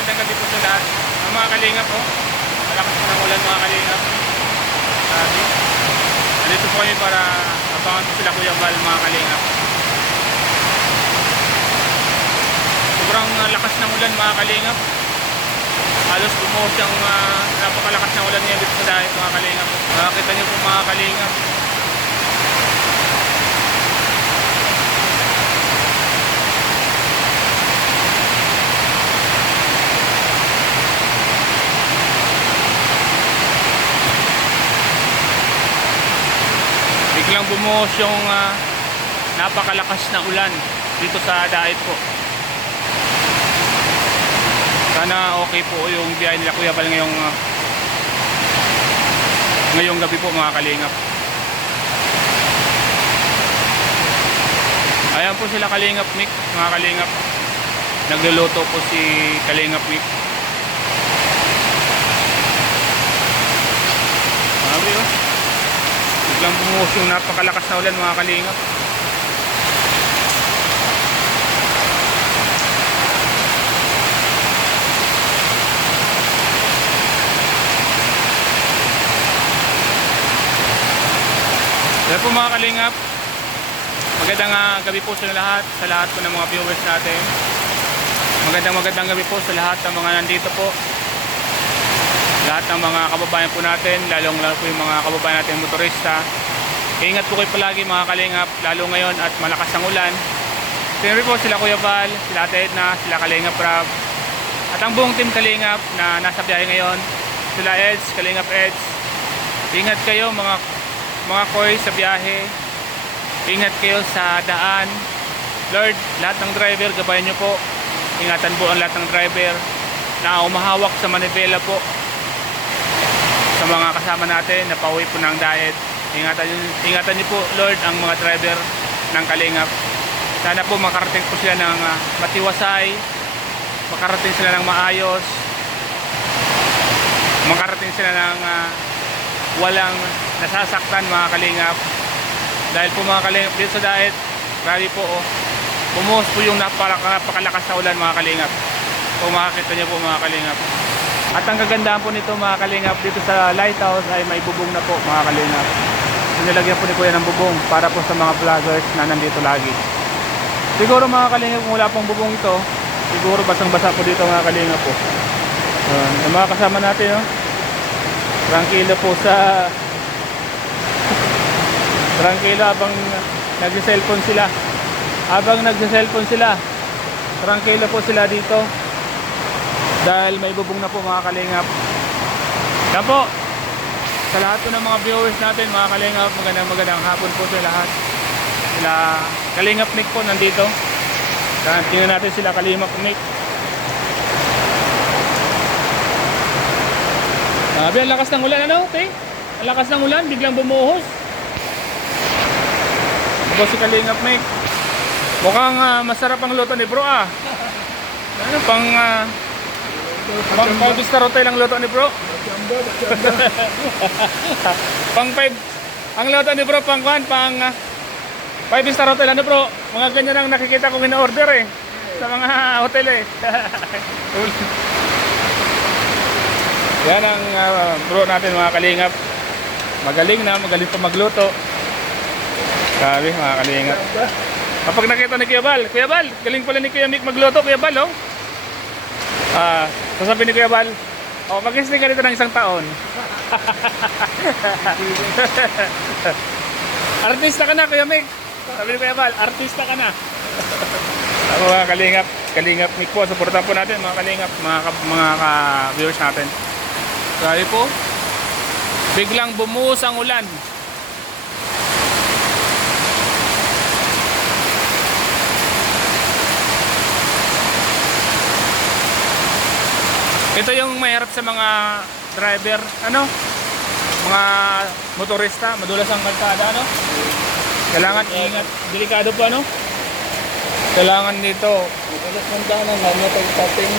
magandang gabi po sa lahat. Ang mga kalingap po, malakas po ng ulan mga kalingap. Grabe. Nandito po kami para abangan po sila Kuya Val mga kalingap. Sobrang lakas ng ulan mga kalingap. Halos bumuhos yung napakalakas ng ulan ngayon dito sa dahil mga kalingap. Makakita niyo po mga kalingap. Biglang bumuhos yung napakalakas na ulan dito sa Dait po. Sana okay po yung biyahe nila Kuya Val ngayong gabi po mga kalingap. Ayan po sila Kalingap Mick mga kalingap. Nagluluto po si Kalingap Mick. Sabi oh. Biglang bumuhos yung napakalakas na ulan mga kalingap. Kaya po mga kalingap, magandang gabi po sa lahat po ng mga viewers natin. Magandang gabi po sa lahat ng mga nandito po. Lahat ng mga kababayan po natin, lalong po yung mga kababayan natin motorista. Ingat po kayo palagi mga kalingap, lalo ngayon at malakas ang ulan. Siyempre po sila Kuya Val, sila Ate Edna, sila Kalingap Rob, at ang buong team Kalingap na nasa biyahe ngayon, sila Eds, Kalingap Eds. Ingat kayo mga koy sa biyahe. Ingat kayo sa daan. Lord, lahat ng driver, gabayan nyo po. Ingatan po ang lahat ng driver na umahawak sa manibela po. Sa mga kasama natin na pauwi po ng diet, ingatan niyo po Lord ang mga driver ng Kalingap. Sana po makarating po sila ng matiwasay, makarating sila ng maayos, makarating sila ng walang nasasaktan mga Kalingap. Dahil po mga Kalingap dito sa diet, grabe po oh, bumuhos po yung napakalakas na ulan mga Kalingap. Kung makakita niyo po mga Kalingap. At ang kagandahan po nito mga Kalingap, dito sa lighthouse ay may bubong na po mga Kalingap. Nilagyan po ni Kuya ng bubong para po sa mga vloggers na nandito lagi. Siguro mga Kalingap, kung wala pong bubong ito, siguro basang-basa po dito mga Kalingap po. Yung mga kasama natin oh, tranquilo po tranquilo habang nagsi-cellphone sila. Tranquilo po sila dito. Dahil may bubong na po mga Kalingap. Yan po, sa lahat po ng mga viewers natin mga Kalingap, magandang hapon po sa lahat. Sila Kalingap Nick po nandito. Tingnan natin sila Kalingap Nick. Ang lakas ng ulan ano? Okay? Ang lakas ng ulan, biglang bumuhos. Ito si Kalingap Nick. Mukhang masarap ang luto ni bro ah. Ano pang pang 5 star hotel ang luto ni bro. Pang 5 ang luto ni bro, pang 5 star hotel ano bro. Mga ganyan ang nakikita kong in-order eh sa mga hotel eh. Yan ang bro natin mga Kalingap. Magaling pa magluto. Grabe mga Kalingap. Kapag nakita ni Kuya Val, galing pala ni Kuya Mick magluto, Kuya Val, oh. Sasabi ni Kuya Val, oh, mag-isling ka dito ng 1 taon. Artista ka na, Kuya Mick. Sabi ni Kuya Val, artista ka na. Ako mga Kalingap Mick po, supportan po natin mga Kalingap, mga viewers natin. Grabe po, biglang bumuhos ang ulan. Ito yung mahirap sa mga driver, mga motorista, madulas ang kalsada, kailangan ingat, delikado po, kailangan dito, madulas ng daanan, motor-stopping,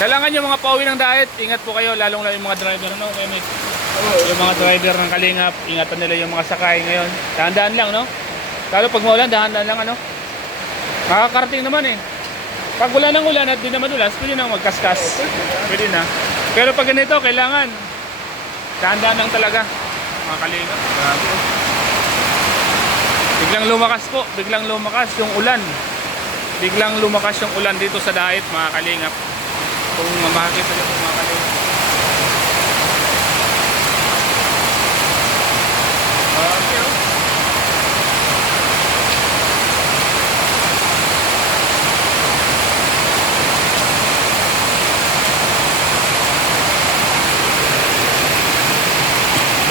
kailangan yung mga pauwi ng diet, ingat po kayo, lalong yung mga driver, yung mga driver ng Kalingap, ingatan nila yung mga sakay ngayon, dahan-dahan lang, lalo pag maulan, dahan-dahan lang, Nakakarating naman eh. Pag wala ng ulan at di naman ulas, pwede nang magkaskas. Pwede na. Pero pag ganito, kailangan dahan-dahan lang talaga. Mga kalinga. Grabe. Biglang lumakas po. Biglang lumakas yung ulan. Biglang lumakas yung ulan dito sa Dait, mga kalingap. Kung makakita niyo po, mga kalingap. Okay, oh.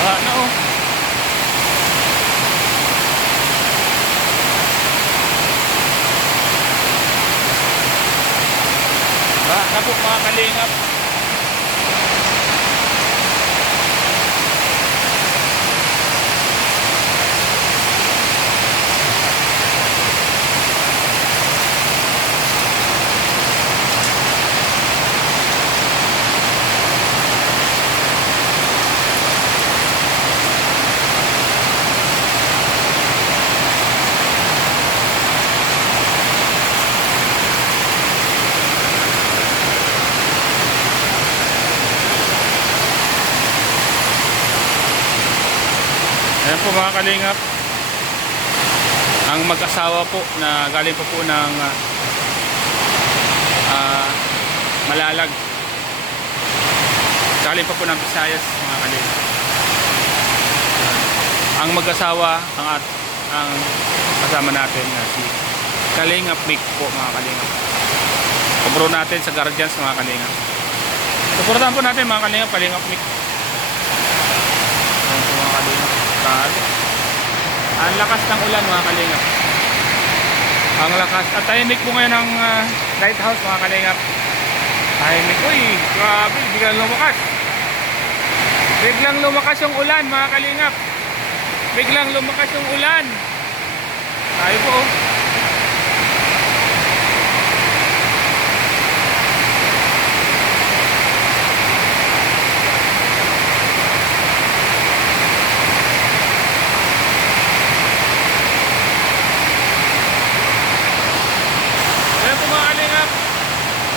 Baha na, oh. Baha na po, mga kalingap. Ayan po, mga kalingap, ang mag-asawa po na galing pa po ng Malalag, galing pa po ng Visayas, mga kalingap. Ang mag-asawa ang kasama natin na si Kalingap Mick po, mga kalingap. Kubro natin sa Guardians, mga kalingap. Suportahan po natin, mga kalingap, Kalingap Mick. Ayan po, mga kalingap. Ang lakas ng ulan, mga kalingap. Ang lakas. At tahimik po ngayon ang lighthouse, mga kalingap. Tahimik. Uy, grabe, biglang lumakas. Biglang lumakas yung ulan, mga kalingap. Biglang lumakas yung ulan. Tayo po.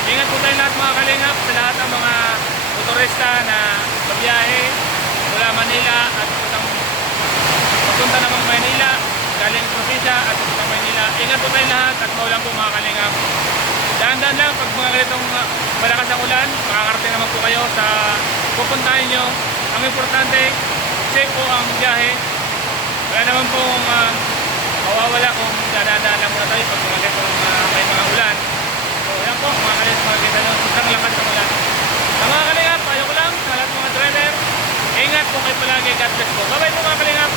Ingat po tayo lahat, mga kalingap, sa lahat ng mga motorista na babiyahe mula Manila at papunta namang Manila, galing probinsya at papunta Manila. Ingat po tayo lahat at maulan po, mga kalingap. Dahan-dahan lang pag mga ganitong malakas ang ulan, makakarating naman po kayo sa pupuntahin nyo. Ang importante, safe po ang biyahe. Wala naman pong mawawala kung dadaan lang muna tayo pag mga ganitong may mga ulan. So yan po, mga kalingap, makikita nyo, isang lakas ng ulan. Ang mga kalingap, ayaw ko lang sa lahat mga driver, ingat po kayo palagi. God bless po. Bye bye po, mga kalingap.